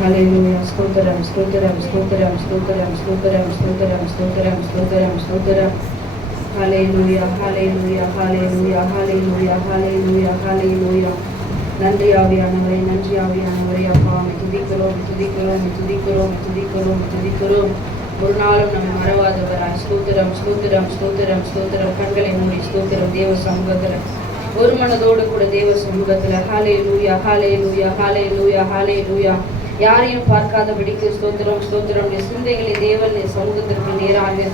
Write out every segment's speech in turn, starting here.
ஹalleluya ஸ்தோத்திரம் ஸ்தோத்திரம் ஸ்தோத்திரம் ஸ்தோத்திரம் ஸ்தோத்திரம் ஸ்தோத்திரம் ஸ்தோத்திரம் ஸ்தோத்திரம் ஸ்தோத்திரம் ஹalleluya ஹalleluya ஹalleluya ஹalleluya ஹalleluya ஹalleluya நன்றி ஆவியானவரே நன்றி ஆவியானவரே அப்பா. உம்மை துதிக்கிறோம் துதிக்கிறோம் துதிக்கிறோம் துதிக்கிறோம் துதிக்கிறோம். ஒரு நாளும் நம்ம மறவாதவராய். ஸ்தோத்திரம் ஸ்தோத்திரம் ஸ்தோத்திரம் ஸ்தோத்திரம். கண்களை மூடி ஸ்தோத்திரம் தேவ சமூகத்தில். ஒரு மனதோடு கூட தேவ சமூகத்தில். ஹாலே லூயா ஹாலே லூயா ஹாலே லூயா ஹாலே லூயா யாரையும் பார்க்காதபடிக்கு ஸ்தோத்திரம் ஸ்தோத்திரம். உடைய சிந்தைகளை தேவன் சமூகத்திற்கு நேராக.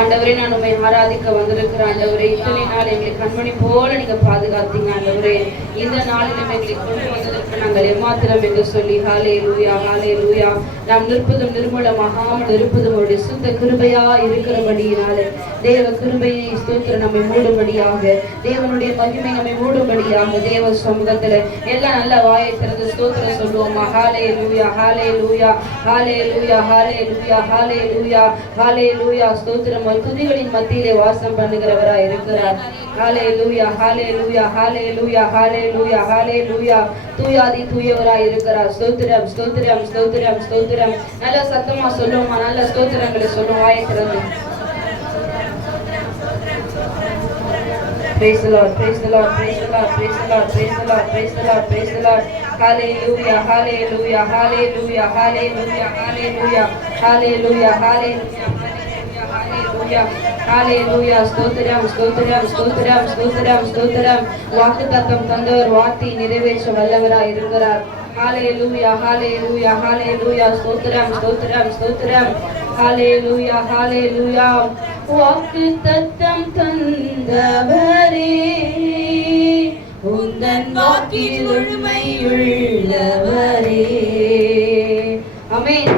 ஆண்டவரே நான் உண்மை ஆராதிக்க வந்திருக்கிற ஆண்டவரே இத்தனை நாள் எங்களை கண்மணி போல நீங்க பாதுகாத்தீங்க. ஆண்டவரே இந்த நாளிலும் எங்களை கொண்டு வந்ததற்கு நாங்கள் எம்மாத்திரம் என்று சொல்லி ஹாலே லூயா ஹாலே லூயா நாம் நிற்பதும் நிர்மூலமாகாமல் இருப்பதும் அவருடைய சுத்த கிருபையா இருக்கிறபடியினாலே. தேவ கிருபையை ஸ்தோத்திர நம்மை மூடும்படியாக தேவனுடைய மகிமை நம்மை மூடும்படியாக தேவ சமூகத்துல. எல்லாம் நல்ல வாயை திறந்து ஸ்தோத்திரம் சொல்லுவோமா ஹாலே லூயா ஹாலே லூயா ஹாலே லூயா ஹாலே லூயா ஹாலே லூயா ஹாலே லூயா ஸ்தோத்திரம் துதிகளின் மத்தியிலே வாசம் பண்ணுகிறவரா இருக்கிறார். ஹாலே லூயா ஹாலே லூயா ஹாலே லூயா ஹாலே லூயா ஹாலே லூயா தூயா தூயாதி தூயவராய் இருக்கிறார் ஸ்தோத்திரம் ஸ்தோத்திரம் ஸ்தோத்திரம் ஸ்தோத்திரம் நல்ல சத்தமா சொல்லுவோமா நல்ல ஸ்தோத்திரங்களை சொல்லுவோம் வாயை Praise the Lord, praise the Lord, praise the Lord, praise the Lord, praise the Lord, praise the Lord, praise the Lord. Hallelujah, hallelujah, hallelujah, hallelujah, hallelujah, hallelujah, hallelujah, hallelujah, hallelujah, hallelujah ஸ்தோத்திரம் ஸ்தோத்திரம் ஸ்தோத்திரம் ஸ்தோத்திரம் ஸ்தோத்திரம். வாக்கு தத்தம் தந்தவர் வார்த்தை நிறைவேற்ற வல்லவராய் இருக்கிறார் ஹாலேலூயா ஹாலேலூயா ஹாலேலூயா ஸ்தோத்திரம் ஸ்தோத்திரம் ஸ்தோத்திரம். ஹாலேலூயா ஹாலேலூயா வாக்கு தத்தம் தந்தவரே உந்தன் வாக்கில் உண்மையுள்ளவரே. அமேன்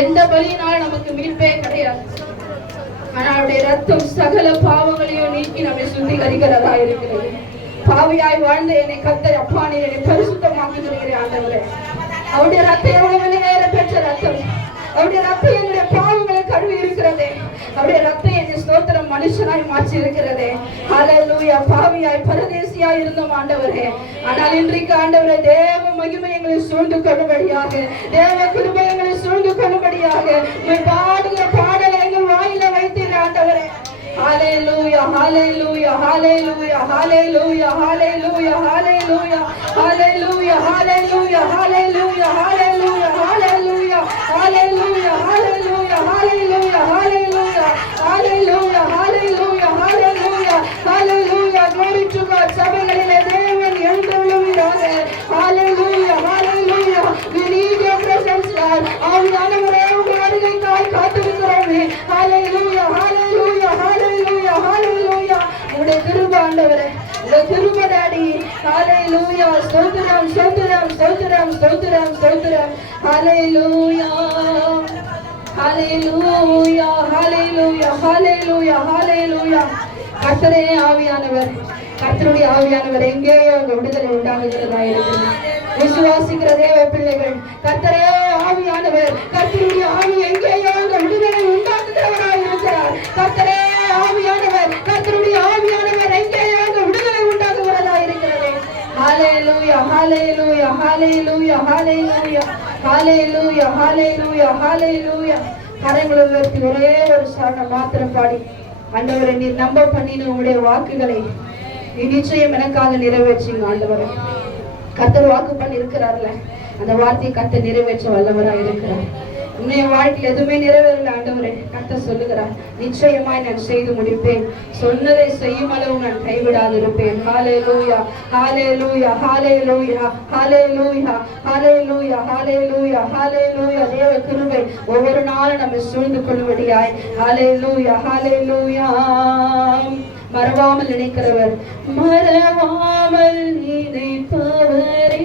எந்த பலியினால் நமக்கு மீட்பே கிடையாது. ஆனால் அவருடைய ரத்தம் சகல பாவங்களையும் நீக்கி நம்மை சுத்திகரிக்கிறதா இருக்கிறது. பாவியாய் வாழ்ந்த என்னை கத்தர் அப்பா நீ என்னை பரிசுத்தமாக்குகிறீர்கள் ஆண்டவரே. அவருடைய ரத்தம் எவ்வளவு நேரம் பெற்ற ரத்தம்? அவருடைய ரத்தம் என்னுடைய பாவங்களை கழுவி இருக்கிறதே அவருடைய ரத்தம் என்னை ஸ்தோத்திரம் மனுஷனாய் மாற்றி இருக்கிறதே அலலூயா பாவியாய் பரதேசியாய் இருந்தோம் ஆண்டவரே ஆனால் இன்றைக்கு ஆண்டவரே தேவ மகிமை எங்களை சூழ்ந்து கொள்ளும்படியாக தேவ கிருபை எங்களை சூழ்ந்து கொள்ளும்படியாக பாடுகிற பாடலை எங்கள் வாயில வைத்தீர் ஆண்டவரே Hallelujah, hallelujah, hallelujah, hallelujah, hallelujah, hallelujah, hallelujah, hallelujah, hallelujah, hallelujah, hallelujah, hallelujah, ஆண்டவரே இந்த திருமதாடி ஹாலே லூயா ஸ்தோத்திரம் ஸ்தோத்திரம் ஸ்தோத்திரம் ஸ்தோத்திரம் ஸ்தோத்திரம். ஹாலே லூயா ஹாலே லூயா ஹாலே லூயா ஹாலே லூயா ஹாலே லூயா கர்த்தரே ஆவியானவர் கர்த்தருடைய ஆவியானவர் எங்கேயோ அந்த விடுதலை உண்டாகுகிறதா இருக்கிறது? விசுவாசிக்கிற தேவ பிள்ளைகள் கர்த்தரே ஆவியானவர். Hallelujah, hallelujah, hallelujah, hallelujah, hallelujah, hallelujah. கரங்களை உயர்த்தி ஒரே ஒரு சரணம் மாத்திரம் பாடி. ஆண்டவரை நீ நம்ப பண்ணின உங்களுடைய வாக்குகளை நீ நிச்சயம் எனக்காக நிறைவேற்றிங்க ஆண்டவரை. கத்தர் வாக்கு பண்ணி இருக்கிறார்ல அந்த வார்த்தையை கத்த நிறைவேற்ற வல்லவராக இருக்கிறார். உன்னைய வாழ்க்கையில் எதுவுமே நிறைவேறல ஆண்டவரே. கத்த சொல்லுகிறார் நிச்சயமாய் நான் செய்து முடிப்பேன். சொன்னதை செய்யும் அளவு நான் கைவிடாது இருப்பேன் ஹாலே லூயா ஹாலே லூயா ஹாலே லூயா ஹாலே லூயா ஹாலே லூயா ஹாலே லூயா ஹாலே லூயா தேவ கிருபை ஒவ்வொரு நாளும் நம்ம சூழ்ந்து கொள்ளும்படியாய். ஹாலே லூயா ஹாலே லூயா மறவாமல் நினைக்கிறவர் மறவாமல் நினைப்பவரே.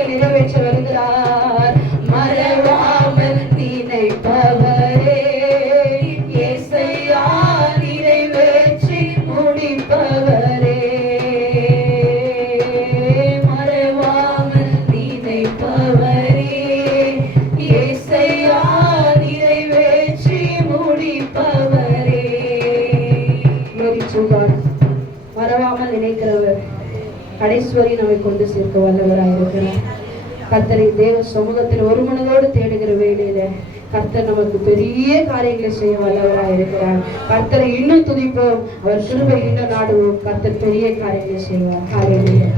முழுமையாக நிறைவேற்ற வருகிறார் மறவாமல் நினைப்பவரே இயேசையா நிறைவேற்றி முடிப்பவரே. மறவாமல் நினைப்பவரே இயேசையா நிறைவேற்றி முடிப்பவரே. மறவாமல் நினைக்கிறவர் கடைசுவரி நம்மை கொண்டு சேர்க்க வல்லவராயிருக்கிறார். கர்த்தரை தேவ சமூகத்தில் ஒரு மனதோடு தேடுகிற வேலையில கர்த்தர் நமக்கு பெரிய காரியங்களை செய்ய வல்லவராய் இருக்கிறார். கர்த்தரை இன்னும் துதிப்போம். அவர் சிறுவை இன்னும் நாடுவோம். கர்த்தர் பெரிய காரியங்களை செய்வார். காரியங்கள்